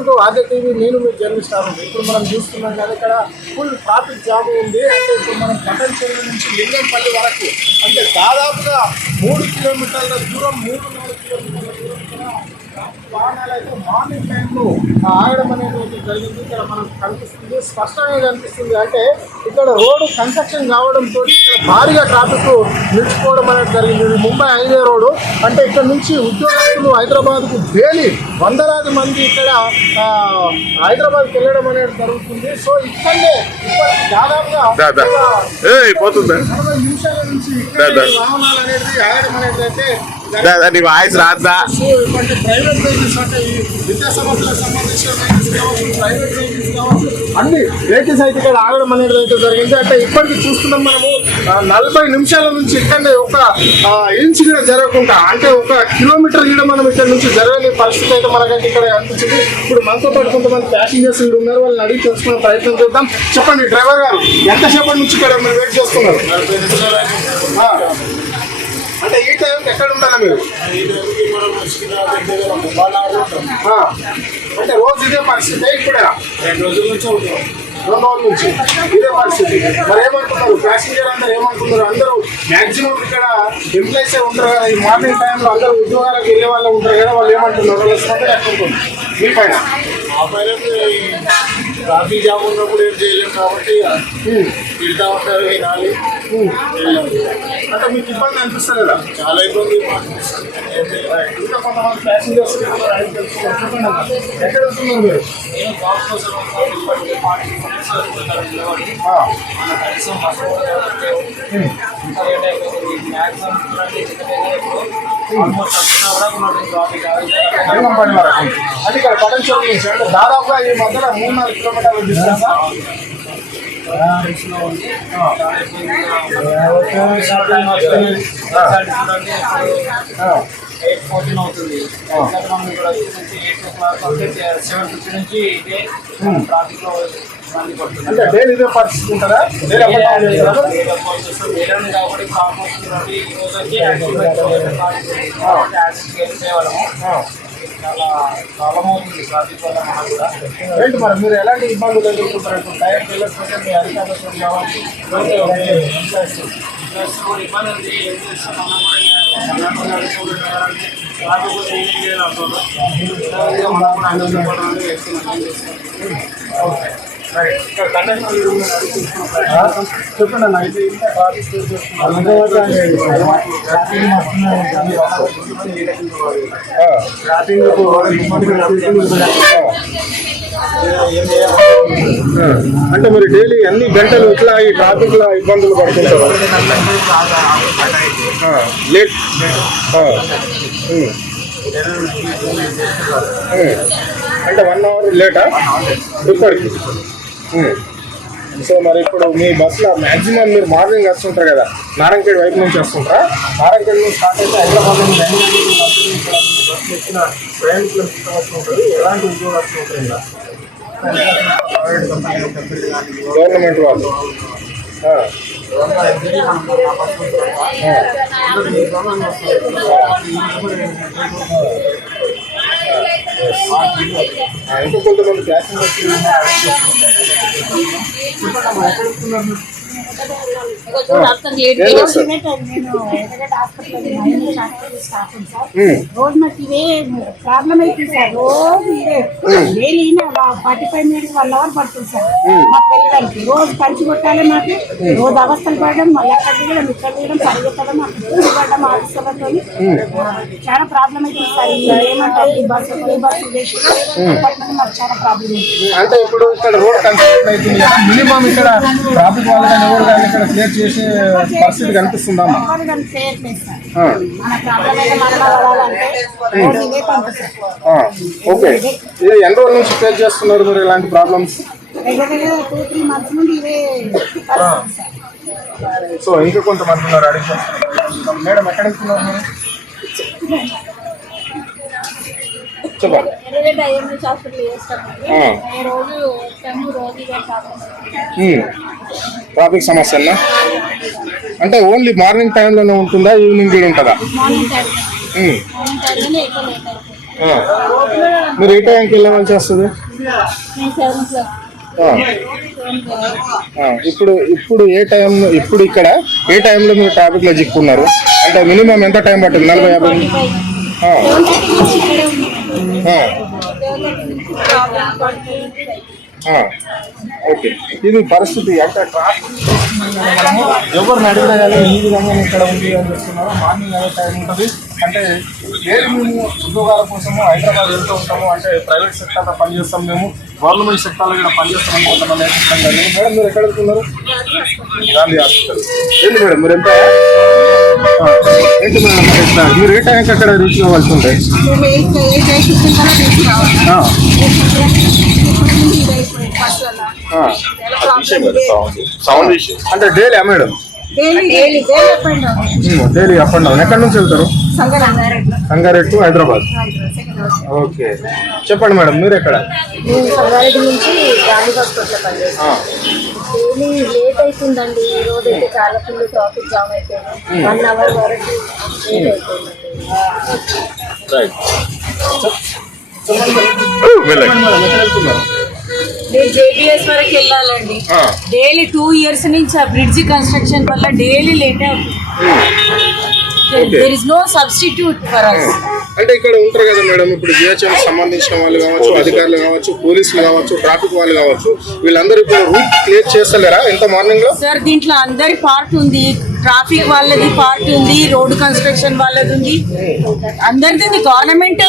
Welcome to RJ TV. నేను మీ journalist Arun. ఇప్పుడు మనం చూస్తున్నాం కదా, ఇక్కడ ఫుల్ ట్రాఫిక్ జామ్ ఉంది. అంటే ఇప్పుడు మనం పట్టణ చెరువు నుంచి లింగంపల్లి వరకు అంటే దాదాపుగా 3 కిలోమీటర్ల దూరం 3-4 కిలోమీటర్ల దూరం కూడా వాహనాలు అయితే మార్నింగ్ టైంలో ఆగడం అనేది జరిగింది. ఇక్కడ మనకు కనిపిస్తుంది, స్పష్టంగా కనిపిస్తుంది. అంటే ఇక్కడ రోడ్డు కన్స్ట్రక్షన్ కావడంతో ఇక్కడ భారీగా ట్రాఫిక్ నిలిచిపోవడం అనేది జరిగింది. ఇది ముంబై హైవే రోడ్డు. అంటే ఇక్కడ నుంచి ఉద్యోగస్తులు హైదరాబాద్కు డైలీ వందలాది మంది ఇక్కడ హైదరాబాద్కి వెళ్ళడం అనేది జరుగుతుంది. సో ఇక్కడనే దాదాపుగా 40 నిమిషాల నుంచి ఇక్కడ వాహనాలు అనేది ఆగడం అనేది అయితే వాయిస్ రాద్దా. ప్రైవేట్ వెహికల్స్ అంటే విద్యా సంస్థలకు సంబంధించిన వెహికల్స్ కావచ్చు, ప్రైవేట్ వెహికల్స్ కావచ్చు, అన్ని వెహికల్స్ అయితే ఇక్కడ ఆగడం అనేది అయితే జరిగింది. అంటే ఇప్పటికీ చూస్తున్నాం మనము 40 నిమిషాల నుంచి ఇక్కడనే ఒక ఇంచ్ కూడా జరగకుండా, అంటే 1 కిలోమీటర్ కూడా మనం ఇక్కడ నుంచి జరగని పరిస్థితి అయితే మనకైతే ఇక్కడ అనిపించింది. ఇప్పుడు మనతో పాటు కొంతమంది ప్యాసింజర్స్ ఇక్కడ ఉన్నారు, వాళ్ళని అడిగి తెలుసుకునే ప్రయత్నం చేద్దాం. చెప్పండి డ్రైవర్ గారు, ఎంతసేపటి నుంచి ఇక్కడ మీరు వెయిట్ చేస్తున్నారు? 40 నిమిషాలు. అంటే ఈ టైంకి ఎక్కడ ఉంటారా మీరు? అంటే రోజు ఇదే పరిస్థితి ఇప్పుడే? 2 రోజుల నుంచి అవుతాం. 2 రోజుల నుంచి ఇదే పరిస్థితి. మరి ఏమంటున్నారు ప్యాసింజర్ అందరూ? ఏమంటున్నారు? అందరూ మ్యాక్సిమం ఇక్కడ ఎంప్లాయీస్ ఉంటారు కదా, ఈ మార్నింగ్ టైంలో అందరూ ఉద్యోగాలకు వెళ్ళే వాళ్ళు ఉంటారు కదా, వాళ్ళు ఏమంటున్నారు? వాళ్ళ స్పందన ఎట్లుంటుంది మీ పైన? ఆ పైన ట్రాఫిక్ జామ్ ఉన్నప్పుడు ఏం చేయలేము కాబట్టి తిడతా ఉంటారు, వినాలి. అంటే మీకు ఇబ్బంది అనిపిస్తుంది కదా? చాలా ఇబ్బంది. ఇంకా కొంతమంది ప్యాసింజర్స్ ఎక్కడ వస్తున్నారు మీరు? నేను జాబ్ కోసం కనీసం బస్సు మ్యాక్సిమం ఆల్మోస్ట్ ట్రాఫిక్. అంటే ఇక్కడ పట్టణ చెరువు నుంచి అంటే దాదాపుగా ఈ మధ్యలో 3-4 కిలోమీటర్లు డిస్టెన్స్ అవుతుంది. 7:50 నుంచి ఇదే ట్రాఫిక్ లో ఇబ్బంది పడుతుంది. అంటే డైలీ ఇదే పరిస్థితి ఉంటుందా? కాబట్టి కాకపోతే ఈ రోజు వచ్చి వెళ్ళేవాళ్ళము. చాలా ప్రాబ్లం అవుతుంది ట్రాఫిక్ వల్ల మనకు కూడా. ఏంటి మరి మీరు ఎలాంటి ఇబ్బందులు ఎదుర్కొంటారు? ఇప్పుడు టైం వెళ్ళకపోతే మీ అధికారులు కావాలి, ఇబ్బంది ఉంది. ఏం చేస్తామన్నా కూడా ట్రాఫిక్ ఏం చేయాలి అంటున్నాం. మనం కూడా అందుబాటులో వేస్తున్నాం. చెప్పండి అన్న, అయితే ఇంకా ట్రాఫిక్ అంటే మీరు డైలీ అన్ని గంటలు ఇట్లా ఈ ట్రాఫిక్ లో ఇబ్బందులు పడుతుంటారు? లేట్ అంటే 1 అవర్ లేటా ఇప్పటికి? సో మరి ఇప్పుడు మీ బస్సులో మ్యాక్సిమం మీరు మార్నింగ్ వస్తుంటారు కదా, నారాయణఖేడ్ వైపు నుంచి వస్తుంటారా? నారాయణఖేడ్ నుంచి స్టార్ట్ అయితే హైదరాబాద్ నుంచి బస్సు ఎక్కిన ప్రయాణికులు వస్తుంటారు. ఎలాంటి ఉద్యోగాలు ఉంటాయి? గవర్నమెంట్ వాళ్ళు ఇంకా కొంతమంది ప్యాసింజర్స్ రోజు మాకు ఇవే ప్రాబ్లం అవుతుంది సార్. రోజు ఇదే డైలీ 45 మినిట్స్ 1 అవర్ పడుతుంది సార్ మాకు వెళ్ళడానికి. రోజు పంచి కొట్టాలి మాకు, రోజు అవస్థలు పడడం, మళ్ళీ అక్కడ దిగడం, ఇక్కడ దిగడం, పరిగెత్తడం, పడడం ఆఫీసర్లతో చాలా ప్రాబ్లం అవుతుంది సార్. ఏమంటారు ఈ బస్సు చేసి మాకు చాలా ప్రాబ్లం అవుతుంది. అంటే ఇప్పుడు ఇక్కడ రోడ్ కన్స్ట్రక్షన్ అవుతుంది, మినిమం ఇక్కడ ట్రాఫిక్ వాళ్ళ ఎవరు కానీ ఇక్కడ క్లియర్ చేసే పరిస్థితి కనిపిస్తుందా? ఓకే, ఇది ఎన్ని రోజుల నుంచి ఫేస్ చేస్తున్నారు మీరు ఇలాంటి ప్రాబ్లమ్స్? 2-3 months నుండి ఇవే. సో ఇంకా కొంతమంది ఉన్నారు, అడిగి మేడం ఎక్కడ ఇస్తున్నారు మీరు? చెప్పండి. ట్రాఫిక్ సమస్య అంటే ఓన్లీ మార్నింగ్ టైంలోనే ఉంటుందా, ఈవినింగ్ కూడా ఉంటుందా? మీరు ఏ టైంకి వెళ్ళవలసి వస్తుంది? ఇప్పుడు ఏ టైం, ఇప్పుడు ఇక్కడ ఏ టైంలో మీరు ట్రాఫిక్ లో చిక్కున్నారు అంటే మినిమం ఎంత టైం పట్టింది? 40-50. ఓకే, ఇది పరిస్థితి. అంటే ట్రాఫిక్ ఎవరిని అడిగినా కానీ ఈ విధంగా ఇక్కడ ఉంది అని చెప్తున్నారు. మార్నింగ్ అదే టైం ఉంటుంది. అంటే డైలీ మేము ఉద్యోగాల కోసము హైదరాబాద్ వెళ్తూ ఉంటాము. అంటే ప్రైవేట్ సెక్టార్లో పనిచేస్తాం, మేము గవర్నమెంట్ సెక్టార్లో కూడా పనిచేస్తాం అనుకుంటున్నాం. మేడం మీరు ఎక్కడ వెళ్తున్నారు? గాంధీ హాస్పిటల్. ఏంటి మేడం మీరు ఎంత ఏంటి మేడం మీరు ఏ టైంకి అక్కడ రీచ్ కావాల్సి ఉంటాయి? అంటే daily madam? Daily up and down. ఎక్కడి నుంచి వెళ్తారు? సంగారెడ్డి టు హైదరాబాద్. ఓకే, చెప్పండి మేడం మీరు ఎక్కడ? సంగారెడ్డి నుంచి గాంధీ హాస్పిటల్ పనిచేస్తాం. డైలీ లేట్ అవుతుందండి. ఈ రోజు అయితే చాలా ఫుల్ ట్రాఫిక్ జామ్ అయిపోయింది. 1 అవర్ వరకు లేట్ అయిపోయిందండి. నేను జేబీఎస్ వరకు వెళ్ళాలండి. డైలీ 2 years నుంచి ఆ బ్రిడ్జి కన్స్ట్రక్షన్ వల్ల డైలీ లేట్ అవుతుంది. There is no substitute for us. అంటే ఇక్కడ ఉంటారు కదా మేడం, ఇప్పుడు జిహెచ్ఎం సంబంధించిన వాళ్ళు కావచ్చు, అధికారులు కావచ్చు, పోలీసులు కావచ్చు, ట్రాఫిక్ వాళ్ళు కావచ్చు, వీళ్ళందరూ ఇప్పుడు రూట్ క్లియర్ చేస్తలేరా ఎంత మార్నింగ్ లో? సార్ దీంట్లో అందరి పార్ట్ ఉంది. ట్రాఫిక్ వాళ్ళది పార్ట్ ఉంది, రోడ్ కన్స్ట్రక్షన్ వాళ్ళది ఉంది, అందరిది. గవర్నమెంట్